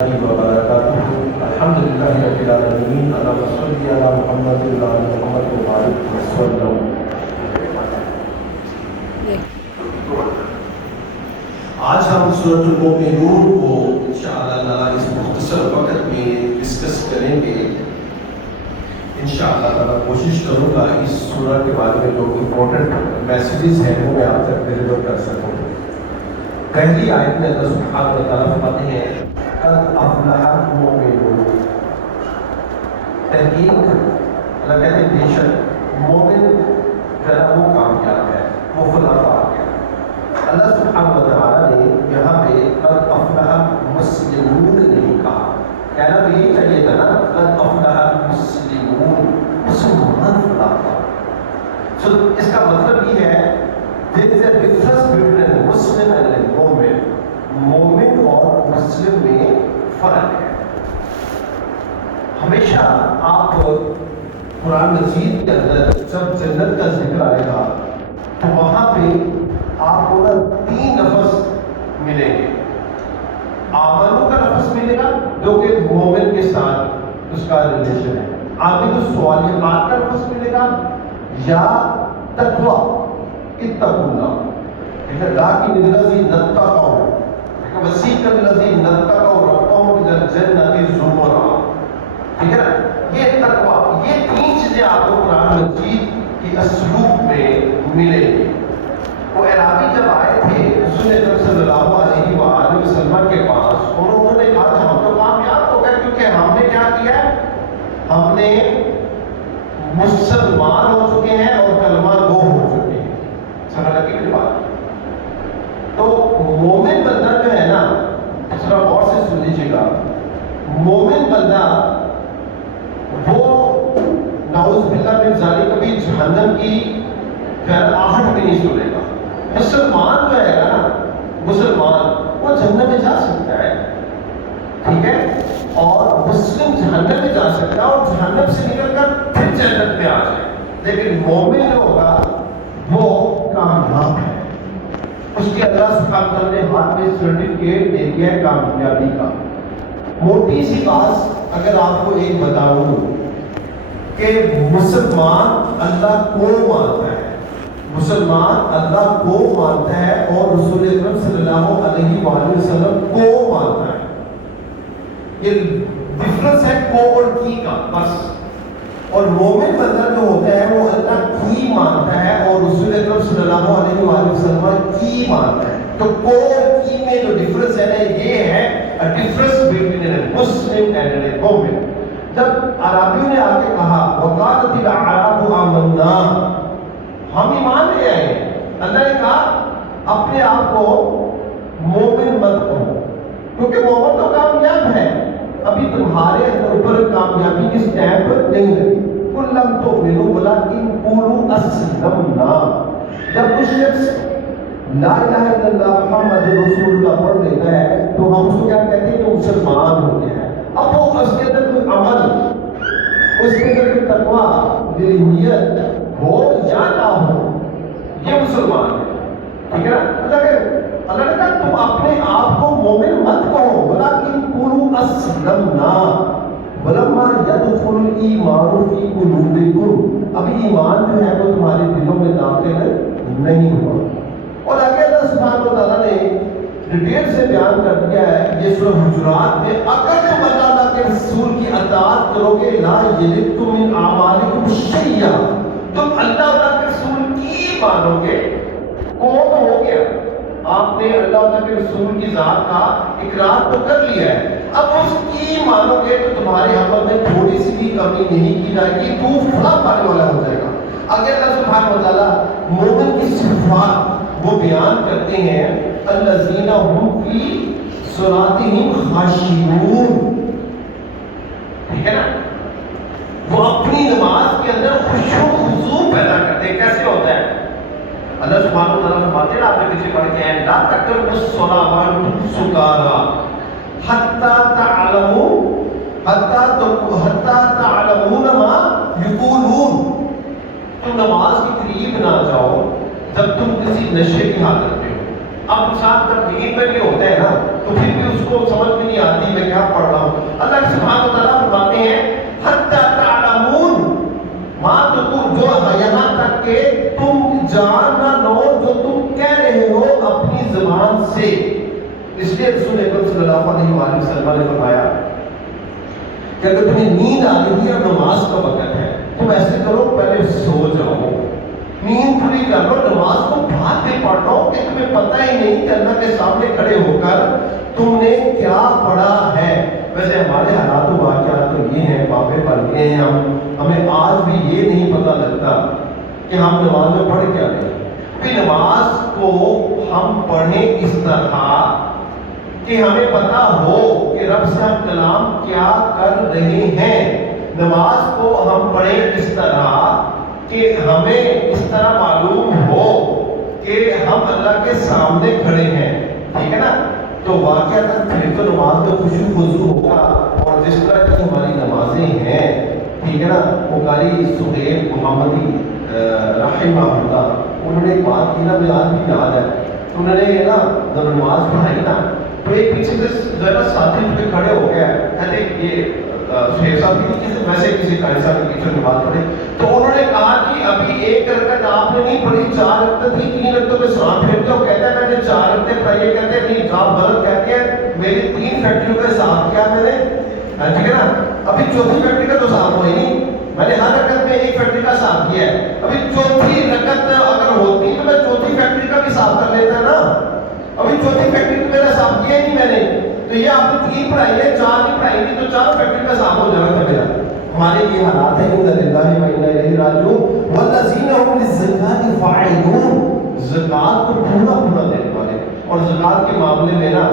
وبركاته. الحمد لله رب العالمين. اللهم صل على محمد وعلى محمد وبارك وسلم. آج ہم سورۃ المؤمنون کو انشاءاللہ تعالیٰ اس مختصر وقت میں ڈسکس کریں گے. انشاءاللہ تعالیٰ کوشش کروں گا اس سورہ کے بارے میں جو امپورٹنٹ میسیجز ہیں وہ میں آپ تک ڈیلیور کر سکوں. پہلی آیت میں اللہ سبحانہ و تعالیٰ فرماتے ہیں قد افلح المؤمنون. تحقیق اللہ کہتے ہیں بے شک مومن جو ہے وہ کامیاب ہے، وہ فلاح پا گیا. اللہ سبحانہ و تعالیٰ نے یہاں پہ قد افلح مسلمون نہیں کہا. کہنا تو یہی چاہیے تھا نا قد افلح مسلمون، مسلمان فلاح پا. اس کا مطلب یہ ہے there is a difference between a Muslim and a مومن. مومن اور مسلم میں فرق ہے. ہمیشہ آپ قرآن مجید کے اندر جب جنت کا ذکر آئے گا تو وہاں پہ آپ کو تین لفظ ملیں گے. آمنو کا لفظ ملے گا جو کہ مومن کے ساتھ اس کا ریلیشن ہے. عابد الصالحات کا لفظ ملے گا یا تقوی اتقوا اللہ. لیکن الذین اتقوا وسیق الذین اتقوا ربهم الی الجنۃ زمرا. ٹھیک ہے نا، یہ تقوی، یہ تین چیزیں آپ کو قرآن مجید کی اسلوب میں ملیں گی. وہ اعرابی جب آئے تھے رسول اکرم صلی اللہ علیہ وآلہ وسلم کے پاس، انہوں نے کہا ہم تو کامیاب ہو گئے کیونکہ ہم نے کیا کیا ہے، ہم نے مسلمان ہو چکے ہیں اور کلمہ گو ہو چکے ہیں. سمجھ لگی میری بات؟ تو مومن بندہ جو ہے نا، ذرا غور سے سن لیجیے گا، مومن بندہ وہ نعوذ باللہ من ذالک کبھی جہنم کی آہٹ بھی نہیں سنے گا. مسلمان جو ہے نا، مسلمان وہ جہنم میں جا سکتا ہے، ٹھیک ہے، اور مسلم جہنم میں جا سکتا ہے اور جہنم سے نکل کر پھر جنت میں آ جائے. لیکن مومن جو ہوگا وہ کامیاب ہے. اس کے اللہ سبحانہ وتعالیٰ نے ہاتھ میں سرٹیفکیٹ دے دیا ہے کامیابی کا. موٹی سی بات اگر آپ کو ایک بتاؤں کہ مسلمان اللہ کو مانتا ہے، مسلمان اللہ کو مانتا ہے اور رسول اکرم صلی اللہ علیہ وآلہ وسلم کو مانتا ہے. یہ ڈفرنس ہے کو اور کی کا بس. اور مومن بندہ جو ہوتا ہے وہ اللہ کی مانتا ہے اور رسول اکرم صلی اللہ علیہ وآلہ وسلم کی مانتا ہے. تو کو اور کی میں جو ڈفرنس ہے نا، یہ ہے difference between a Muslim and a momin. جب عربیوں نے آ کے کہا وقالت الاعراب آمنا، ہم ایمان لے آئے ہیں، اللہ نے کہا اپنے آپ کو مومن مت کہو کیونکہ مومن تو کامیاب ہے، ابھی تمہارے اوپر کامیابی کی سٹیمپ نہیں لگی. قل لم تؤمنوا ولکن قولوا اسلمنا. جب کچھ شخص لا الہ الا اللہ محمد رسول اللہ پڑھ لیتا ہے تو ہم اس کو کیا کہتے ہیں کہ مسلمان ہو گیا ہے. اب وہ اس کے اندر کوئی عمل، اس کے اندر کوئی تقویٰ دلیت ہو یا نہ ہو، یہ مسلمان ہے. ٹھیک ہے نا؟ اللہ نے کہا تم اپنے آپ کو مومن مت کہو ولکن قولوا اسلمنا ولما يدخل الایمان فی قلوبکم. ابھی ایمان جو ہے وہ تمہارے دلوں میں داخل نہیں ہوا. اور آگے اللہ سبحانہ و تعالیٰ نے ڈیٹیل سے بیان کر دیا ہے یہ سورہ حجرات میں، اگر تم اللہ کے رسول کی اطاعت کرو گے لا یلدکم من اعمالکم شیئا، تم اللہ کے رسول کی مانو گے. کون ہو گیا؟ آپ نے اللہ کے رسول کی ذات کا اقرار تو کر لیا ہے، اب اس کی مانو گے تو تمہارے عمل میں تھوڑی سی بھی کمی نہیں کی جائے گی، تو فلاح پانے والا ہو جائے گا. اگر اللہ سبحانہ و تعالیٰ مومن کی صفات وہ بیان کرتے ہیں الذین هم فی صلاتهم خاشعون. ٹھیک ہے نا، وہ اپنی نماز کے اندر خشوع و خضوع پیدا کرتے ہیں. کیسے ہوتا ہے؟ اللہ سبحانہ و تعالیٰ فرماتے ہیں، آپ نے پیچھے پڑھتے ہیں لا تقربوا الصلاۃ وانتم سکارى حتی تعلمون ما یقولون. تم نماز کے قریب نہ جاؤ جب تم کسی نشے کی حالت میں ہو. اب انسان جب نیند میں بھی ہوتا ہے نا تو پھر بھی اس کو سمجھ میں نہیں آتی میں کیا پڑھ رہا ہوں. اللہ سبحانہ و تعالیٰ فرماتے ہیں حتی تعلمون ما تقول، جو یہاں تک کہ تم جان نہ لو جو تم کہہ رہے ہو اپنی زبان سے. اس لیے رسول اکرم صلی اللہ علیہ وآلہ وسلم نے فرمایا کہ اگر تمہیں نیند آ رہی ہے اور نماز کا وقت ہے تم ایسے کرو پہلے سو جاؤ، نیند پوری کر لو، نماز کو بعد میں پڑھ لو کہ تمہیں پتہ ہی نہیں کہ اللہ کے سامنے کھڑے ہو کر تم نے کیا پڑھا ہے. ویسے ہمارے حالات و واقعات تو یہ ہیں، پاپے پڑھ گئے ہیں ہمیں آج بھی یہ نہیں پتہ لگتا کہ ہم نماز میں پڑھ کیا رہے ہیں. پھر نماز کو ہم پڑھیں اس طرح کہ ہمیں پتہ ہو کہ رب سے ہم کلام کیا کر رہے ہیں. نماز کو ہم پڑھیں اس طرح کہ ہمیں اس طرح معلوم ہو کہ ہم اللہ کے سامنے کھڑے ہیں. ٹھیک ہے نا؟ تو واقعات پھر تو نماز میں خشوع خضوع ہوگا. اور جس طرح کی ہماری نمازیں ہیں، ٹھیک ہے نا، وہ قاری سہیل محمدی رحمہ اللہ انہوں نے ایک بات کی نا، مجھے آج بھی یاد ہے. انہوں نے نا جب نماز پڑھائی نا تو ایک پیچھے سے ذرا ساتھی پہ کھڑے ہو گیا کہتے یہ شیخ صاحب کی ویسے کسی قاری صاحب کے پیچھے نماز پڑھے تو انہوں نے کہا کہ ابھی ایک رکعت آپ نے نہیں پڑھی، 4 رکعت تھی، 3 رکعتوں میں سلام پھیرتے ہو. کہتا ہے میں نے 4 رکعتیں پڑھی. کہتے ہیں نہیں آپ غلط کہتے ہیں، میری 3 فیکٹریوں کا حساب کیا میں نے، ٹھیک ہے نا، ابھی چوتھی فیکٹری کا تو حساب ہو ہی نہیں. میں نے ہر رکعت میں ایک فیکٹری کا حساب کیا ہے. ابھی چوتھی رکعت اگر ہوتی تو میں چوتھی فیکٹری کا بھی حساب کر لیتا نا. ابھی چوتھی فیکٹری کا میرا حساب کیا نہیں میں نے. تو یہ آپ نے 3 پڑھائی ہے، 4 نہیں پڑھائی تھی تو 4 فیکٹری کا حساب ہو جانا تھا میرا. ہمارے یہ حالات ہیں. انا للہ و انا الیہ راجعون والذین هم للزکاۃ فاعلون، زکات کو پورا دینے والے. اور زکات کے معاملے میں نا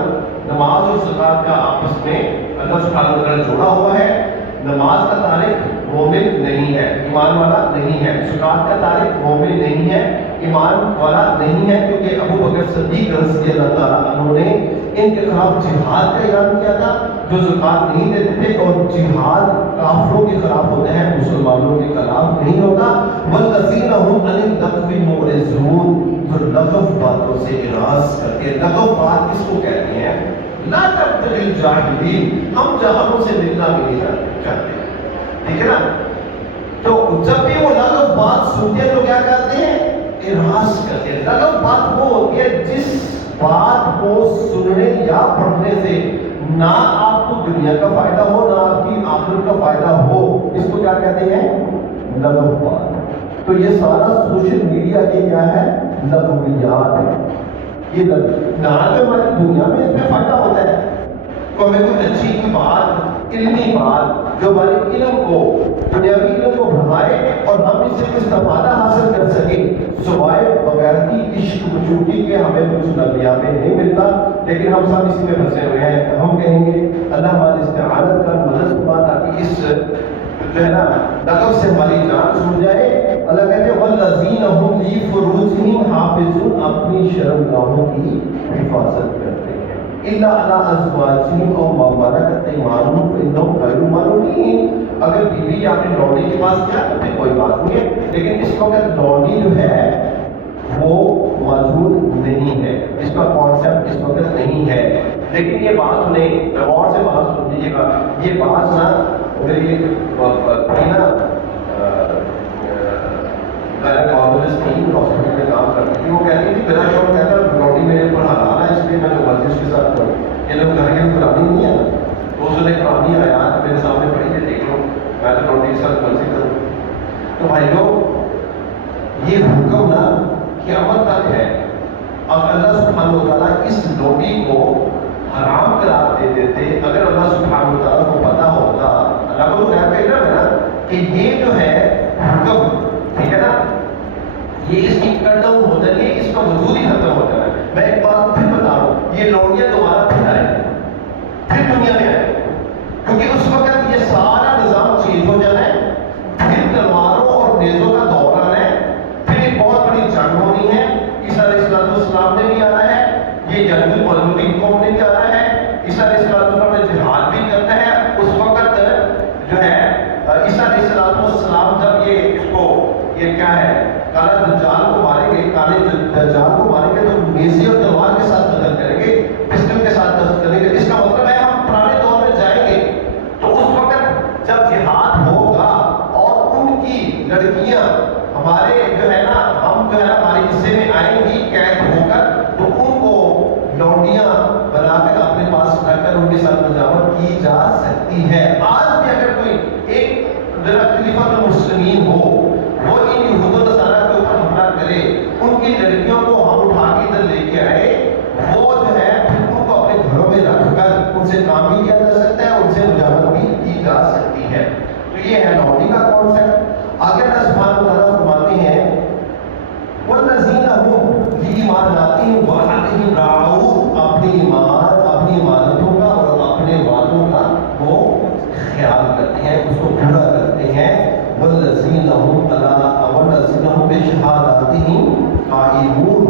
نماز اور زکات کا آپس میں اللہ سبحانہ وتعالی جوڑا ہوا ہے. نماز کا تارک مومن نہیں ہے، ایمان والا نہیں ہے. زکات کا تارک مومن نہیں ہے، ایمان والا نہیں ہے. کیونکہ ابو بکر صدیق رضی اللہ تعالیٰ عنہ نے ان کے خلاف جہاد کا اعلان کیا تھا جو زکات نہیں دیتے تھے. اور جہاد کافروں کے خلاف ہوتا ہے، مسلمانوں کے خلاف نہیں ہوتا. والذین هم عن اللغو معرضون، جو لغو باتوں سے اعراض کرتے ہیں. لغو بات کس کو کہتے ہیں؟ لا تبتغی الجاہلین، ہم جاہلوں سے ملنا بھی نہیں چاہتے. ٹھیک ہے نا؟ تو جب بھی وہ لغو بات سنتے ہیں تو کیا کرتے ہیں؟ اعراض کرتے ہیں. لغو بات وہ ہوتی ہے جس بات کو سننے یا پڑھنے سے نہ آپ کو دنیا کا فائدہ ہو نہ آپ کی آخرت کا فائدہ ہو. اس کو کیا کہتے ہیں؟ لغو بات. تو یہ سارا سوشل میڈیا کے کیا ہے؟ لغویات ہے. یہ نہ جو ہماری دنیا میں اس میں فائدہ ہوتا ہے، تو ہمیں کوئی اچھی کی بات، علمی بات جو ہمارے علم کو، دنیاوی علم کو بڑھائے اور ہم اس سے استفادہ حاصل کر سکیں، سوائے بغیر کی عشق مشوقی کے ہمیں کچھ نظریات نہیں ملتا. لیکن ہم سب اسی میں پھنسے ہوئے ہیں. ہم کہیں گے اللہ ہماری استعانت کر مدد فرما تاکہ اس جو ہے نا لغو سے ہماری جان چھوٹ جائے. اللہ کہتے ہیں والذین هم لفروجہم حافظون، اپنی شرمگاہوں کی حفاظت کرتے ہیں. الا علی ازواجہم او ما ملکت ایمانہم فانہم غیر ملومین. اگر بیوی یا اپنے لونڈی کے پاس کیا کرتے کوئی بات نہیں ہے، لیکن اس وقت لونڈی جو ہے وہ موجود نہیں ہے، اس کا کانسیپٹ اس وقت نہیں ہے. لیکن یہ بات سنیں، غور سے بات سن لیجیے گا. یہ بات نا میری ایک تھی نا گائنیکولوجسٹ تھی، ہاسپٹل میں کام کرتی تھی. وہ کہتی تھی میرا شوق کہتا ہے لونڈی میرے اوپر حلال ہے، اس لیے میں نے ورزش کے ساتھ کروں. یہ لوگ گھر کے پرانی نہیں ہے نا، تو اس نے پرانی آیات میرے سامنے پڑھی تھی، دیکھ لو میں تو لونڈی کے ساتھ ورزش کروں. تو بھائی لوگ یہ حکم نا قیامت تک ہے. اب اللہ سبحانہ وتعالیٰ اس لونڈی کو حرام قرار دے دیتے اگر اللہ سبحانہ وتعالیٰ کو پتا ہوتا. اللہ کو تو غیب کا علم ہے نا کہ یہ جو ہے حکم، ٹھیک ہے نا، یہ اس کی کٹ ڈاؤن ہو جائے، اس کا وجود ہی ختم ہو جائے. میں ایک بات پھر بتا رہا ہوں، یہ لونڈیاں دوبارہ پھر آئے، پھر دنیا میں آئے، کیونکہ اس وقت یہ سارا نظام چینج ہو جانا ہے. پھر تلواروں اور نیزوں کا دور آنا ہے، پھر ایک بہت بڑی جنگ ہونی ہے. عیسیٰ علیہ السلام نے بھی آنا ہے، یہ جنگ الموجودین قوم نے بھی آنا ہے. عیسیٰ علیہ السلام نے جہاد بھی کرنا ہے. اس وقت جو ہے عیسیٰ علیہ السلام حجامت کی جا سکتی ہے. آج بھی اگر کوئی ایک خلیفۃ المسلمین ہو وہ ان یہود و نصارہ کے اوپر حملہ کرے, ان کی لڑکیوں کو ہم اٹھا کے ادھر لے کے آئے, وہ جو ہے پھر ان کو اپنے گھروں میں رکھ کر ان سے کام بھی کیا جا سکتا ہے, ان سے حجامت بھی کی جا سکتی ہے. تو یہ ہے نوٹی کا کانسیپٹ. آگے اللہ سبحانہ وتعالیٰ فرماتے ہیں والذین هم لایماناتہم وعہدہم راعون, اپنی امانتوں کا اور اپنے وعدوں کا وہ خیال کرتے ہیں, اس کو پورا کرتے ہیں. والذین هم بشہاداتہم قائمون,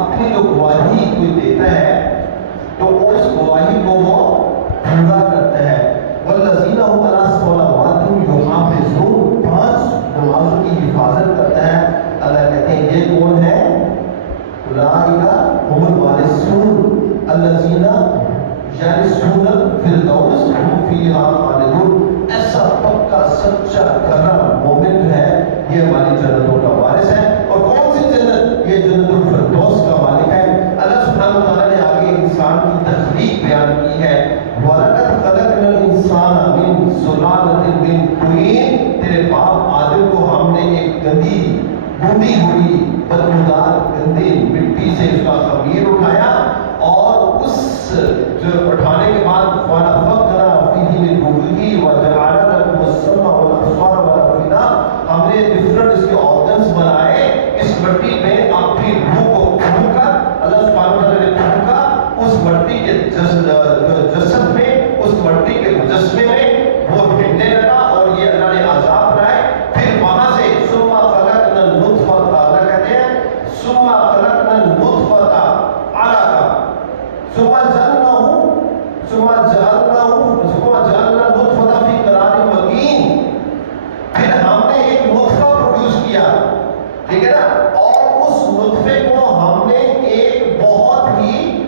اپنی جو گواہی کوئی دیتا ہے تو اس گواہی کو وہ پورا کرتا ہے. والذین هم علی صلواتہم یحافظون, 5 نمازوں کی حفاظت کرتا ہے. اللہ کہتے ہیں یہ کون ہے؟ اولئک هم الوارثون الذین یرثون الفردوس هم فیہا خالدون. ایسا پکا سچا کھرا مومن جو ہے یہ ہماری جنتوں کا وارث ہے. اور کون سی جنت؟ یہ جنت الفردوس کا مالک ہے. اللہ سبحانہ وتعالیٰ نے آگے انسان کی تخلیق بیان کی ہے. وَلَقَدْ خَلَقْنَا الْإِنسَانَ مِنْ سُلَالَةٍ مِنْ طِينٍ, تیرے باپ آدم کو ہم نے ایک گندی ہوئی بدبودار گندی مٹی سے اس کا خمیر اٹھایا, اور اس جو اٹھانے کے بعد وَنَفَخْنَا فِيهِ مِنْ رُوحِهِ وَجَعَلْنَا لَكُمُ السَّمْعَ وَالْأَبْصَارَ وَالْأَفْئِدَةَ, ہم نے ڈفرنٹ اس کے آرگنز بنائے اس مٹی میں اپنی روح کو پھونک کر. اللہ سبحانہ وتعالیٰ نے پھونکا اس مٹی کے جسد میں, اس مٹی کے مجسمے میں, وہ ہلنے لگا اور یہ اللہ نے عذاب بنائے. پھر وہاں سے ثم خلقنا النطفۃ, اللہ کہتے ہیں ثم خلقنا النطفۃ علقہ ثم جعلنا النطفۃ فی قرار مکین. پھر ہم نے ایک نطفہ پروڈیوس کیا, ٹھیک ہے نا, اور اس نطفے کو ہم نے ایک بہت ہی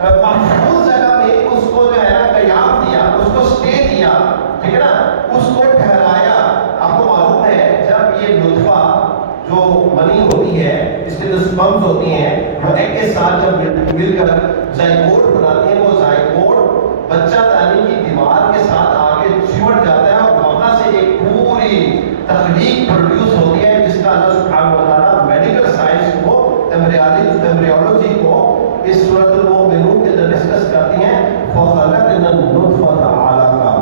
محفوظ جگہ میں اس کو جو ہے نا قیام دیا, اس کو سٹے دیا, ٹھیک ہے نا, اس کو ٹھہرایا. آپ کو معلوم ہے جب یہ نطفہ جو منی ہوتی ہے, اس کے جو سپمز ہوتی ہیں وہ ایک کے ساتھ جب مل کر زائگوٹ بناتے ہیں, وہ زائگوٹ بچہ دانی کی دیوار کے ساتھ آگے چمٹ جاتا ہے اور وہاں سے ایک پوری تخلیق پروڈیوس ہوتی ہے جس کا اللہ سبحانہ وتعالیٰ میڈیکل سائنس کو, ایمبریولوجی کو اس سورۃ المؤمنون کے اندر ڈسکس کرتی ہیں. فخلقنا النطفۃ علقہ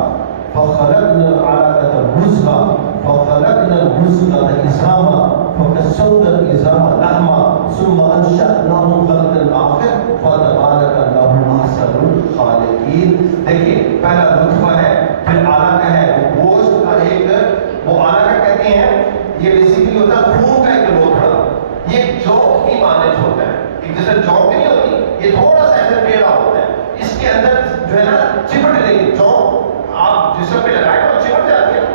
فخلقنا العلقۃ مضغۃ فخلقنا المضغۃ عظاما فکسونا العظام لحما ثم انشأناه خلقا آخر فتبارک اللہ احسن الخالقین. دیکھیے پہلا نطفہ ہے, پھر علقہ ہے, وہ گوشت کا ایک, وہ علقہ کہتے ہیں یہ بیسیکلی ہوتا ہے خون کا ایک لوتھڑا. یہ جوک کی مانند ہوتا ہے, جیسے جوک نہیں ہوتی, یہ تھوڑا سا ایسے ٹیڑھا ہوتا ہے. اس کے اندر جو ہے نا چمٹ لیں گے, جوک آپ جسم پہ لگائے تو چمٹ جاتے ہیں.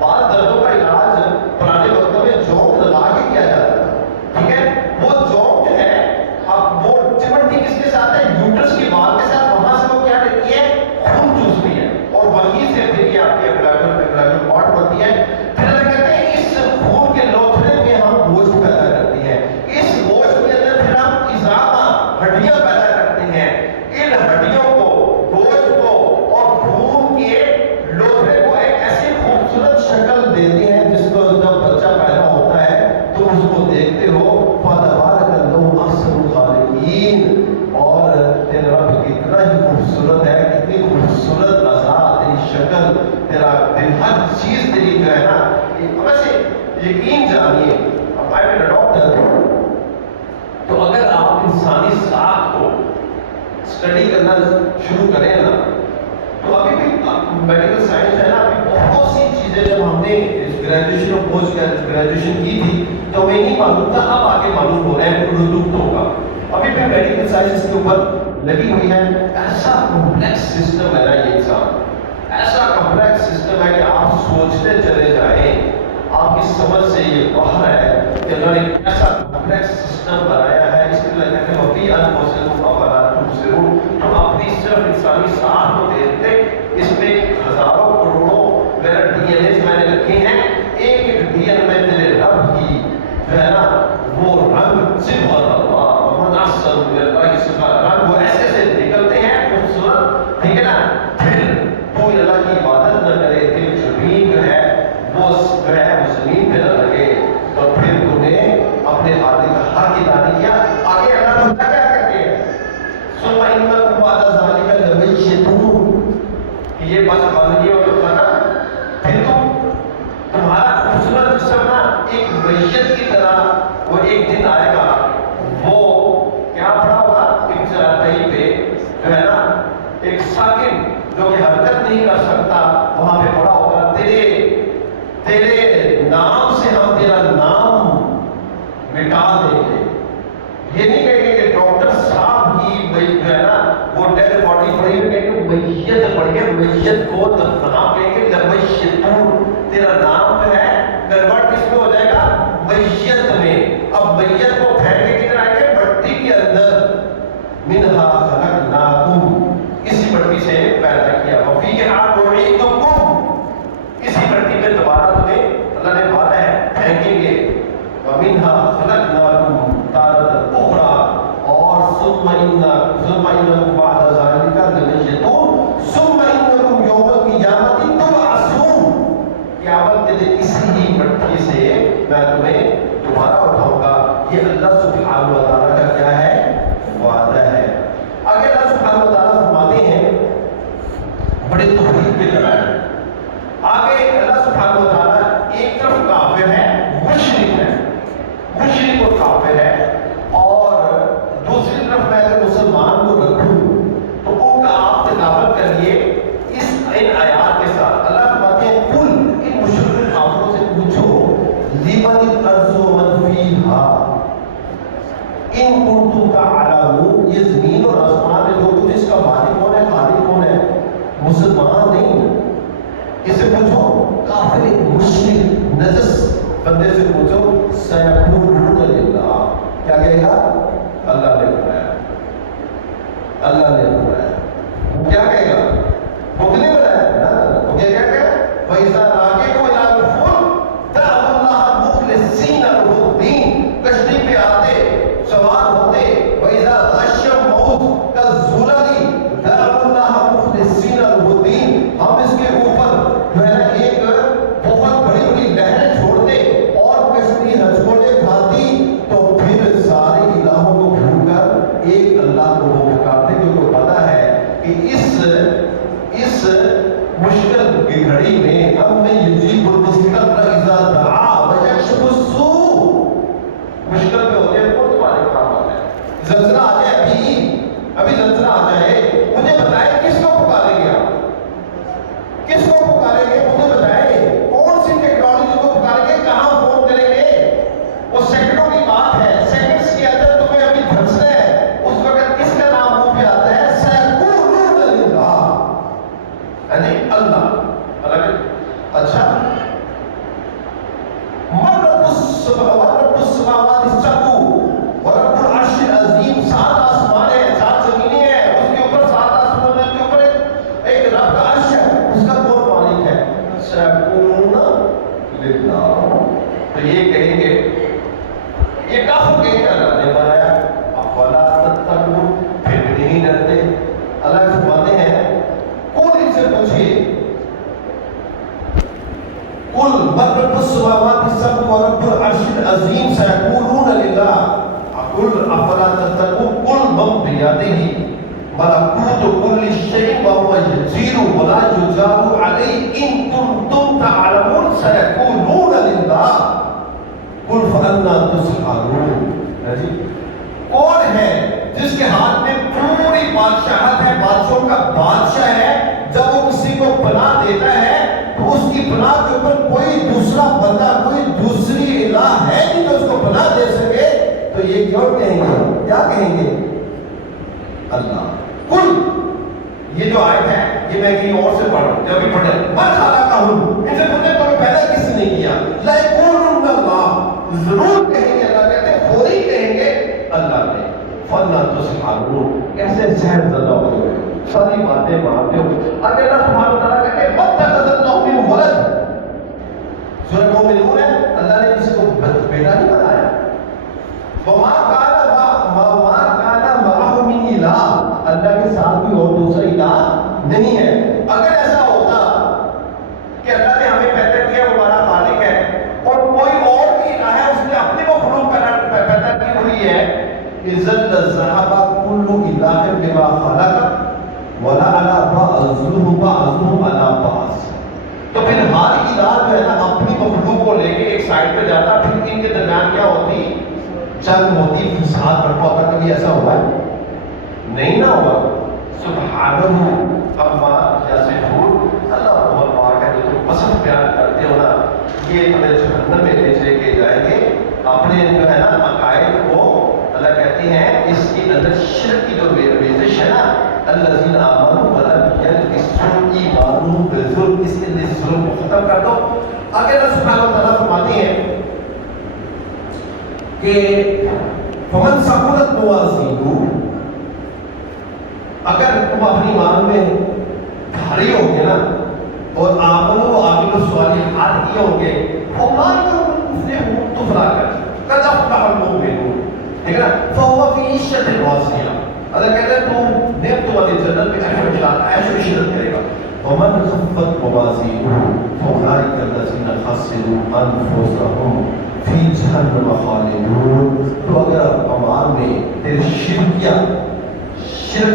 بعض دردوں کا علاج پرانے وقتوں میں جوک لگا کے کیا جاتا تھا, ٹھیک ہے. وہ جوک جو ہے اب وہ چمٹتی کس کے ساتھ ہے؟ یوٹرس کی وال کے ساتھ. وہاں سے وہ کیا لیتی ہے؟ خون چوستی ہے, اور وہیں سے پھر یہ آپ کی ایبڈومینل پارٹ بنتی ہے. پھر اللہ کہتے ہیں اس خون کے لوتھڑے میں ہم گوشت پیدا کرتے ہیں. اس گوشت کے اندر پھر ہم عظام ہڈیاں پیدا کرتے ہیں. ان ہڈیوں کو, گوشت کو اور خون کے لوتھڑے کو ایک ایسی خوبصورت شکل دیتے ہیں جس کو جب بچہ پیدا ہوتا ہے تو اس کو دیکھتے ہو فتبارک اللہ احسن الخالقین. اور تیرا رب کتنا ہی خوبصورت ہے, کتنی خوبصورت اعضاء, تیری شکل, تیرا ہر چیز تیری جو ہے نا. ویسے یقین جانیے, اب آئی ایم اے ڈاکٹر, تو اگر آپ انسانی ساکھ کو اسٹڈی کرنا شروع کریں نا, تو ابھی بھی میڈیکل سائنس ہے نا, ابھی بہت سی چیزیں جب ہم نے گریجویشن اور پوسٹ گریجویشن کی تھی تو ہمیں نہیں معلوم تھا, اب آگے معلوم ہو رہا ہے پروڈکٹوں کا. ابھی بھی میڈیکل سائنس اس کے اوپر لگی ہوئی ہے. ایسا کمپلیکس سسٹم ہے نا یہ انسان, ایسا کمپلیکس سسٹم ہے کہ آپ سوچتے چلے جائیں, آپ کی سمجھ سے یہ باہر ہے کہ اللہ نے ایسا کمپلیکس سسٹم بنایا ہے. اس کے لیے کہتے ہیں وفی انفسکم افلا تبصرون, تو اپنی صرف انسانی ساکھ کو دیکھتے, اس میں ہزاروں کروڑوں میرا ڈی این اے میں نے رکھے ہیں. ایک ایک ڈی این میں تیرے رب کی جو ہے نا وہ رنگ صفات اللہ مناسب رنگ وہ ایسے ایسے نکلتے ہیں خوبصورت, ٹھیک ہے نا. پھر یہ بس بن گئی اور ختم، پھر تمہارا خوبصورت جسم نا ایک میت کی طرح وہ ایک دن آئے گا، وہ کیا پڑا ہوگا ایک چرائی پہ جو ہے نا ایک ساکن جو کہ حرکت نہیں کر سکتا وہاں پہ پڑا ہوگا، تیرے نام سے ہم تیرا نام مٹا دیں گے. یہ نہیں کہیں گے کہ ڈاکٹر صاحب کی جو ہے نا وہ ڈیڈ باڈی پڑی ہوئی کہ میت پڑ گیا، میت کو کہاں کہیں گے لمیتون، تیرا نام جو ہے کنورٹ کس میں ہو جائے گا میت میں. اب میت کو پھینک کے کدھر آئیں گے مٹی کے اندر، منہا خلقناکم، اسی مٹی سے پیدا کیا، وفیہا نعیدکم، اسی مٹی میں دوبارہ تمہیں اللہ نے وعدہ ہے پھینکیں گے، ومنہا خلقناکم تارۃ اخری، اور ثم انکم بعد ذلک لمیتون ثم انکم یوم القیامۃ تبعثون، قیامت کے دن اسی ہی مٹی سے میں تمہیں دوبارہ اٹھاؤں گا. یہ اللہ سبحانہ و تعالیٰ کا کیا ہے وعدہ ہے. آگے اللہ سبحانہ و تعالیٰ فرماتے ہیں بڑے توحید کے دلائل. آگے اللہ سبحانہ و تعالیٰ ایک طرف کافر ہے، مشرک ہے، مشرک اور کافر ہے، اور دوسری طرف میں اگر مسلمان کو رکھوں تو ان کا آپ تدابیر کریے ان آیات کے ساتھ. اللہ فرماتے ہیں قل، ان مشرک کافروں سے پوچھو، لمن الارض ومن فیہا ان کنتم تعلمون، یہ زمین اور آسمان ہے جو کچھ اس کا مالک کون ہے، خالق کون ہے، مسلمان نہیں. اسے پوچھو، کافر مشرک نجس بندے سے پوچھو، سیقولون للہ، کیا کہے گا اللہ نے بنایا، اللہ نے بنایا. کیا کہے گا خود نے بنایا نا، وہ کیا کہے گا وَإِذَا رَاكِبُوا إِلَى الْفُلْكِ دَعَوُا اللَّهَ مُخْلِصِينَ لَهُ الدِّينَ، کشتی پہ آتے سوار ہوتے، وَإِذَا غَشِّيَهُمُ الْمَوْجُ كَالظُّلَلِ دَعَوُا اللَّهَ مُخْلِصِينَ لَهُ الدِّينَ، ہم اس کے اوپر جو ہے نا ایک بہت بڑی بڑی لہریں چھوڑتے اور کشتی ہچکولے کھاتی تو پھر سارے الہوں کو بھول کر ایک اللہ کو وہ پکارتے، کیونکہ پتا ہے کہ اس مشکل کی گھڑی میں ہم میں یجیب المضطر اذا دعا ویکشف السوء، مشکل میں ہوتے ہیں کون تمہارے کام آتا ہے. زلزلہ آ جائے، ابھی زلزلہ آ جائے، مجھے بتائیں کس کو پکاریں گے آپ، کس کو پکاریں گے مجھے بتائیں، کون سی ٹیکنالوجی کو پکاریں گے، کہاں فون کریں گے؟ وہ سیکنڈوں کی بات ہے، سیکنڈز کے اندر تمہیں ابھی دھنسنا ہے، اس وقت کس کا نام منہ پہ آتا ہے، سیقولون للہ، یعنی اللہ. اچھا من رب السماوات السبع ورب العرش العظیم، 7 آسمان ہیں، 7 زمینیں ہیں، اس کے اوپر 7 آسمانوں کے اوپر ایک رب کا عرش ہے، اس کا کون مالک ہے، سیقولون للہ. تو یہ کہیں گے، یہ کافر کہیں گے اللہ نے بنایا، افلا تتقون، پھر بھی نہیں ڈرتے. اللہ فرماتے ہیں کون ان سے پوچھے، قل من رب السماوات السبع ورب العرش العظیم سيقولون لله قل افلا تتقون قل من بيده ملكوت كل شيء وهو يجير ولا يجار عليه ان كنتم تعلمون سيقولون لله قل فأنا تسحرون. کون ہے جس کے ہاتھ میں پوری بادشاہت ہے، بادشاہوں کا بادشاہ ہے، جب وہ کسی کو پناہ دیتا ہے تو اس کی پناہ کے اوپر کوئی دوسرا بندہ، کوئی دوسری الہ ہے نہیں جو اس کو پناہ دے سکے، تو یہ کیوں کہیں گے، کیا کہیں گے اللہ. کل یہ جو آیت ہے یہ میں کہیں اور سے پڑھ رہا ہوں، جب بھی پڑھے من خلقہم، ان سے پوچھتے تمہیں پیدا کس نے کیا، لیقولن اللہ، ضرور کہیں گے اللہ، کہتے ہیں فوری کہیں گے اللہ نے. فَأَنَّىٰ تُسْحَرُونَ، کیسے زہر زدہ ہوئے ساری باتیں مانتے ہو. اگر اللہ سبحانہ وتعالیٰ کہتے ہیں وَاتَّخَذَ اللَّهُ مِن وَلَدٍ، سورہ مومنون ہے، اللہ نے کسی کو بیٹا نہیں بنایا. وَمَا كَانَ مَعَهُ مِنْ إِلَٰهٍ، اللہ کے ساتھ کوئی اور دوسرا الہ نہیں ہے. اگر ایسا ہوتا کہ اللہ نے ہمیں پیدا کیا، وہ ہمارا خالق ہے، اور کوئی اور بھی الہ ہے، اس نے اپنی مخلوق پیدا کی ہوئی ہے، إِذًا لَّذَهَبَ كُلُّ إِلَٰهٍ بِمَا خَلَقَ وَلَعَلَى بَعْضُهُ سائڈ پہ جاتا, پھر ان کے درمیان کیا ہوتی, جنگ ہوتی, فساد برپا ہوتا. کبھی ایسا ہوا ہے؟ نہیں نہ ہوا. سبحانہ اما یصفون, اللہ بہت پاک ہے. جو تم وصف بیان کرتے ہو نا, یہ تمہیں جہنم میں لے کے جائیں گے. اپنے جو ہے نا عقائد کو اللہ کہتے ہیں اس کے اندر شرک کی جو ورزش ہے نا, الذین آمنوا ولم یلبسوا ایمانهم بظلم, اس کے اندر ظلم کو ختم کر دو. آگے اللہ سبحانہ وتعالیٰ فرماتے ہیں کہ فمن ثقلت موازینہ, اگر تم اپنی ایمان میں بھاری ہوں گے نا اور آمنوا وعملوا الصالحات کیے ہوں گے, اولئک هم المفلحون, تو فلاح کر قد افلح المؤمنون, ٹھیک ہے نا. فهو في عيشة راضية, اللہ کہتا ہے تو نعمتوں والی جنت میں عیش و عشرت کرے گا. ومن خفت موازینہ فاولئک الذین خسروا انفسهم فی جہنم خالدون. تو اگر اعمال میں تیرے شرک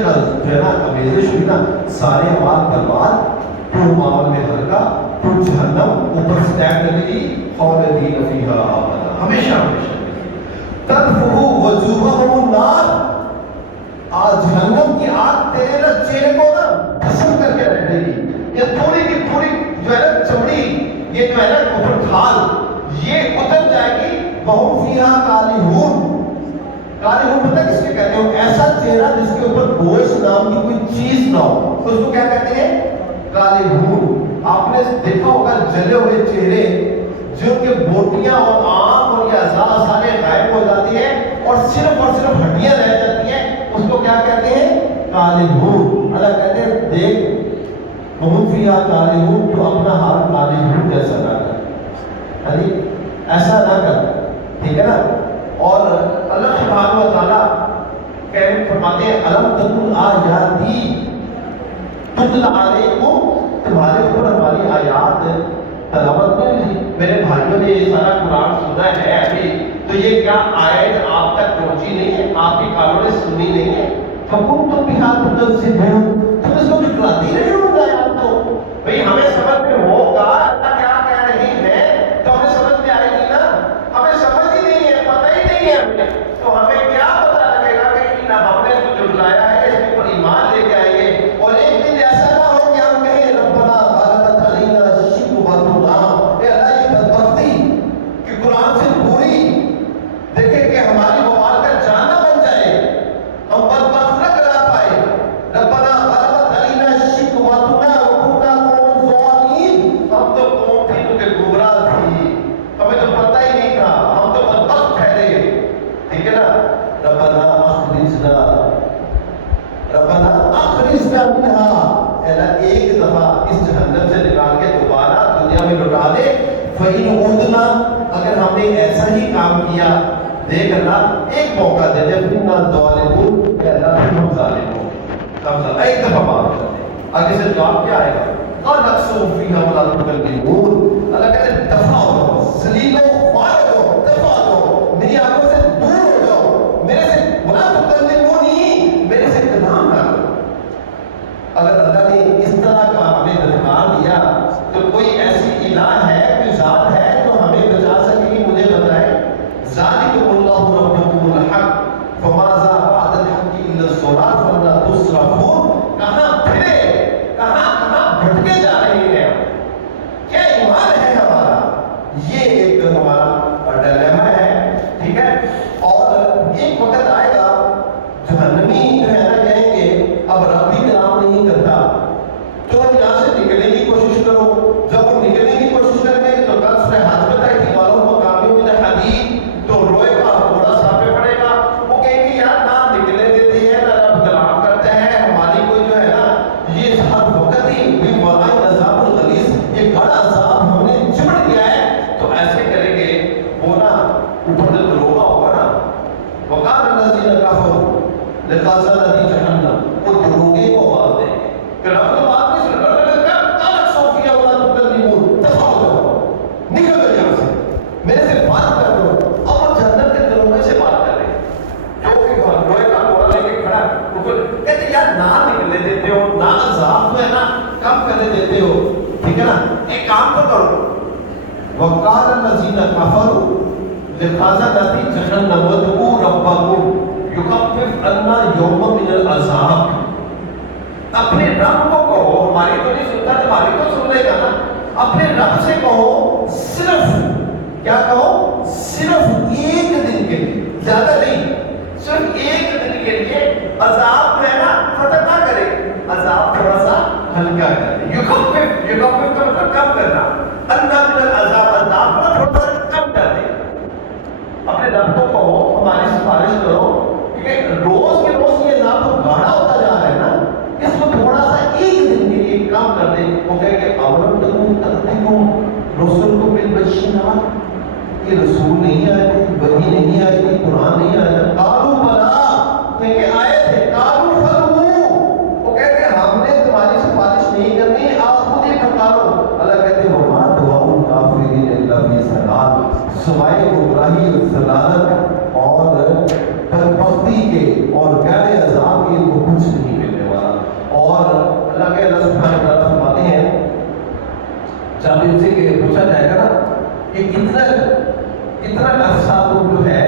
کا جو ہے نا آمیزش ہوئی نا, سارے اعمال برباد, تو عمل میں ہلکا, تو جہنم اوپر سٹیپ لگے گی, خالدین فیہا ابدا, ہمیشہ ہمیشہ. تدفع وجوہہم النار, آج جہنم کی آگ تیرے نا چہرے کو نا بھسم کر کے رکھ دے گی. یہ تھوڑی کی تھوڑی جو ہے نا چمڑی, یہ جو ہے نا اوپر کھال, یہ اتر جائے گی. وہم فیہا کالحون, کالحون پتہ کس کے کہتے ہیں؟ ایسا چہرہ جس کے اوپر گوشت نام کی کوئی چیز نہ ہو, اس کو کیا کہتے ہیں؟ کالحون. آپ نے دیکھا ہوگا جلے ہوئے چہرے جو کہ بوٹیاں اور آنکھ اور یہ اعضاء سارے غائب ہو جاتی ہیں اور صرف ہڈیاں رہ جاتی ہیں, اس کو کیا کہتے ہیں؟ کالحون. اللہ کہتے ہیں دیکھ وہم فیہا کالحون, تو اپنا حال کالحون جیسا نہ کر, ایسا نہ کر, ٹھیک ہے نا. اور اللہ سبحانہ و تعالیٰ فرماتے ہیں الم تکن آیاتی تتلی علیکم, تمہارے اوپر ہماری آیات تلاوت نہیں ہوئی. میرے بھائیوں نے یہ سارا قرآن سنا ہے ابھی, تو یہ کیا آیت آپ تک پہنچی نہیں ہے, آپ کی کانوں نے سنی نہیں ہے؟ فکنتم بہا تکذبون, تم اس کو جھٹلاتے رہے ہو ان آیات کو. بھئی ہمیں سمجھ میں ہوگا اللہ کیا کہہ رہی ہے تو ہمیں سمجھ میں آئے گی نا. ہمیں سمجھ ہی نہیں ہے, پتہ ہی نہیں ہے ہمیں, تو ہمیں کیا پتہ لگے گا کہ ہم نے اس کو جھٹلایا ہے, اس کے اوپر ایمان لے کے آئیں گے. اور ایک دن ایسا نہ ہو کہ ہم کہیں ربنا غلبت علینا شقوتنا, اے اللہ یہ بدبختی کہ قرآن سے دوری دیکھیں کہ ہماری وبال کا جاننا بن جائے, ہم بدبخت نہ کرا پائے. ربنا غلبت علینا شقوتنا وکنا قوم ظالمین, ہم تو قوم تھی جو کہ گمراہ تھی, ہمیں تو پتہ ہی نہیں تھا, ہم تو بدبخت ٹھہرے, ٹھیک ہے نا. ربنا اخرجنا منہا, اللہ ایک دفعہ اس جہنم سے نکال کے دوبارہ دنیا میں لوٹا دے. فإن عدنا, اگر ہم نے ایسا ہی کام کیا, دیکھ اللہ ایک موقع دے دے, فإنا ظالمون, کہ اللہ ہم ظالم ہوں, ہم ایک دفعہ معاف کر دے. آگے سے جواب کیا آئے گا؟ قال اکسوا فیہا ولا تکلمون, اللہ کہتے ہیں دفع ہو, ذلیل ہو, فارغ ہو, دفع ہو, میری آنکھوں سے دور ہو جاؤ, میرے سے ولا تکلمونی, میرے سے کلام نہ کرو. اگر اللہ نے اس طرح کا ہمیں دھتکار دیا تو کوئی ایسی الہ ہے, کوئی ذات ہے جو ہمیں بچا سکے گی؟ مجھے بتائیں. ذالکم اللہ ربکم الحق فماذا بعد الحق الا الضلال فلا تصرفون. کہاں پھرے, کہاں بھٹکے جا رہے ہیں, کیا ایمان ہے ہمارا؟ یہ ایک ہمارا ڈیلیما ہے, ٹھیک ہے. اور ایک وقت آئے گا جہنمی جو ہے نا کہیں گے اب رب بھی کلام نہیں کرتا, تو ہم یہاں سے نکلنے کی کوشش کرو. جب ہم نکلنے کی کوشش کریں گے تو کل سے ہاتھ بتائی تھی والوں مقامی میں حدید, تو روئے کا تھوڑا سا پہ پڑے گا, وہ کہیں گے یار نہ نکلنے دیتے ہیں نہ رب کلام کرتے ہیں, ہماری کوئی جو ہے نا یہ ہر وقت ہی بھی وعدہ عذاب الغلیظ, یہ بڑا عذاب ہم نے چمٹ دیا ہے. تو ایسے کریں گے وہ نا اوپر جو دروغہ ہوگا نا, وقال الذین کفروا لخزنۃ جہنم, وہ دروغے کو آواز دیں گے کہ رب تو بات نہیں سن رہا, قال صوفیہ ولا تکلمون, دفع ہو جاؤ, نکل جاؤ یہاں سے, میرے سے بات کر دو. اور جہنم کے دروغے سے بات کر رہے ہیں جو کہ روئے کا گھوڑا لے کے کھڑا ہے, وہ کہتے یار نہ نکلنے دیتے ہو, نہ عذاب جو ہے نا کم کرنے دیتے ہو, ٹھیک ہے نا, ایک کام تو کرو, وقال الذین کفروا لخزنۃ جہنم ادعوا ربکم یخفف عنا یوما من العذاب. اپنے رب کو کہو، ہماری تو نہیں سنتا، تمہاری تو سن لے گا نا. اپنے رب سے کہو صرف کیا کہو، صرف ایک دن کے لیے، زیادہ نہیں، صرف ایک دن کے لیے عذاب ہے نا ختم نہ کرے، عذاب تھوڑا سا ہلکا کرے. یخفف کا مطلب کم کرنا، اللہ من العذاب، عذاب کو تھوڑا سا کم کر دے. اپنے رب کو کہو، ہماری سفارش کرو، کیونکہ روز کے روز یہ عذاب تو گاڑا ہوتا جا رہا ہے نا، اس کو تھوڑا سا ایک دن کے لیے کام کر دے. وہ کہے کہ اولم تکن تأتیکم رسلکم بالبشرات، یہ رسول نہیں آئے تھے، وحی نہیں آئی تھی، قرآن نہیں آیا تھا. قالوا بلا، کہ آئے تھے. قالوا فدعوا، وہ کہتے ہیں ہم نے تمہاری سفارش نہیں کرنی، آپ خود ہی پکارو. اللہ کہتے ہیں وما دعاء الکافرین الا فی ضلال، سوائے گمراہی اور ضلالت اور بدبختی کے اور گہرے عذاب کے ان کو کچھ نہیں ملنے والا. اور اللہ کے اللہ سبحانہ وتعالیٰ فرماتے ہیں، جب ان سے پوچھا جائے گا نا کہ کتنا عرصہ تم جو ہے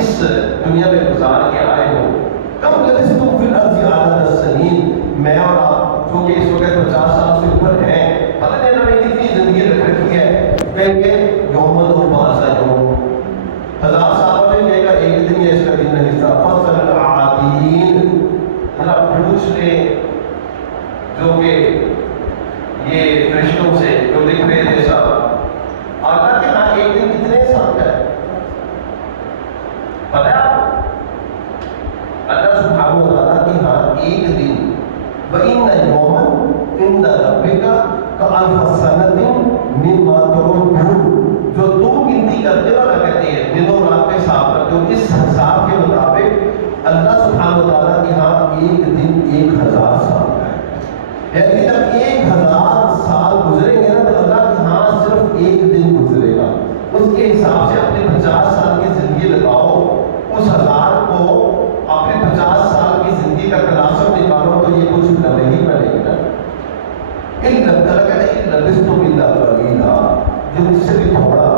اس دنیا میں گزار کے آئے ہو، کم لبثتم فی الارض عدد السنین، میں اور آپ جو کہ اس وقت 50 سال سے اوپر ہیں، پتہ نہیں ہمیں کتنی زندگی رکھ رکھی ہے. کہیں گے یومن و بعض یوم، 1000 سالوں میں کہے گا ایک دن یا اس کا دن نہیں تھا. فصل العادین، اللہ پوچھ لے جو کہ یہ فرشتوں سے جو لکھ رہے تھے صاحب، اللہ کے ہاں ایک دن کتنے سال کا ہے پتہ ہے آپ کو؟ اللہ سبحانہ وتعالیٰ کے ہاں ایک دن وَإِنَّ يَوْمًا عِنْدَ رَبِّكَ كَأَلْفِ سَنَةٍ مِّمَّا تَعُدُّونَ، جو تم گنتی کرتے ہو، اللہ کہتے ہیں دنوں رات کا حساب کرتے ہو، اس حساب کے مطابق اللہ سبحانہ وتعالیٰ کے ہاں ایک دن 1000 سال کا ہے. یعنی جب 1000 سال گزریں گے نا تو اللہ کے ہاں صرف ایک دن گزرے گا. اس کے حساب سے اپنے 50 سال کی زندگی لگاؤ، اس 1000 کو اپنے 50 سال کی زندگی کا تناسب نکالو تو یہ کچھ نہیں بنے گا. لبثتم الا قلیلا، جو مجھ سے بھی تھوڑا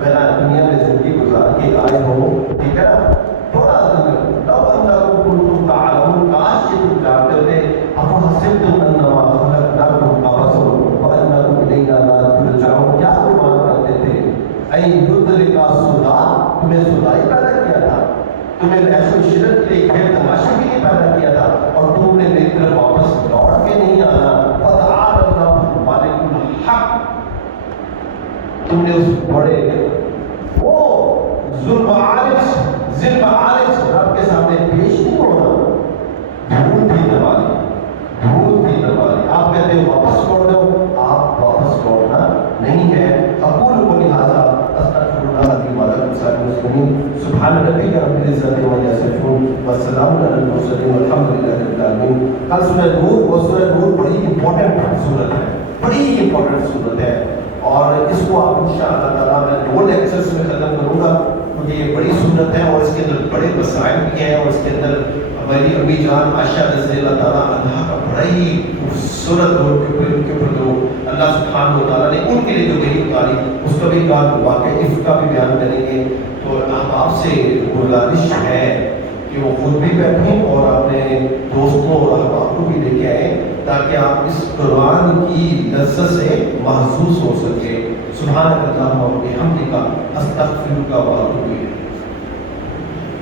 پہلا دنیا میں زندگی گزار کے آئے ہو، ٹھیک ہے نا، تھوڑا لو انکم کنتم تعلمون، کاش یہ تم جانتے ہوتے. افحسبتم انما خلقناکم عبثا وانکم الینا لا ترجعون، کیا گمان کرتے تھے این یدرک الصداع، تمہیں صدائی پیدا کیا تھا، تمہیں ایسے شرک کے لیے کھیل تماشے کے لیے پیدا کیا تھا اور تم نے میری طرف واپس لوٹ کے نہیں آنا. فتعالی اللہ مالک الحق، تم نے اس بڑے وہ ظلم عارض رب کے سامنے پیش نہیں ہونا. دھول بھی دبا دی. آپ کہتے ہیں واپس لوٹ دو، آپ واپس لوٹنا نہیں ہے. اقول قولی ھذا استغفر اللہ لي ولکم سائر المسلمین. سبحان ربک رب العزۃ عما یصفون والسلام علی المرسلین والحمد للہ رب العالمین. کل سورہ نور، وہ سورہ نور بڑی امپورٹنٹ سورت ہے، بڑی امپورٹنٹ سورت ہے، اور اس کو آپ انشاءاللہ تعالیٰ میں 2 لیکچرز میں ختم کروں گا کیونکہ یہ بڑی سورت ہے اور اس کے اندر بڑے مسائل بھی ہیں، اور اس کے اندر ہماری امی جان عائشہ رضی اللہ تعالیٰ عنہا کا بڑا ہی خوبصورت اور ان کے اوپر جو اللہ سبحانہ و تعالیٰ نے ان کے لیے جو وحی اتاری اس کا بھی واقعہ عفق کا بھی بیان کریں گے. تو آپ سے گزارش ہے کہ وہ خود بھی بیٹھیں اور اپنے دوستوں اور احباب کو بھی لے کے آئیں تاکہ آپ اس قرآن کی لذت سے محظوظ ہو سکے. سبحانک اللہم و بحمدک استغفرک و اتوب الیک.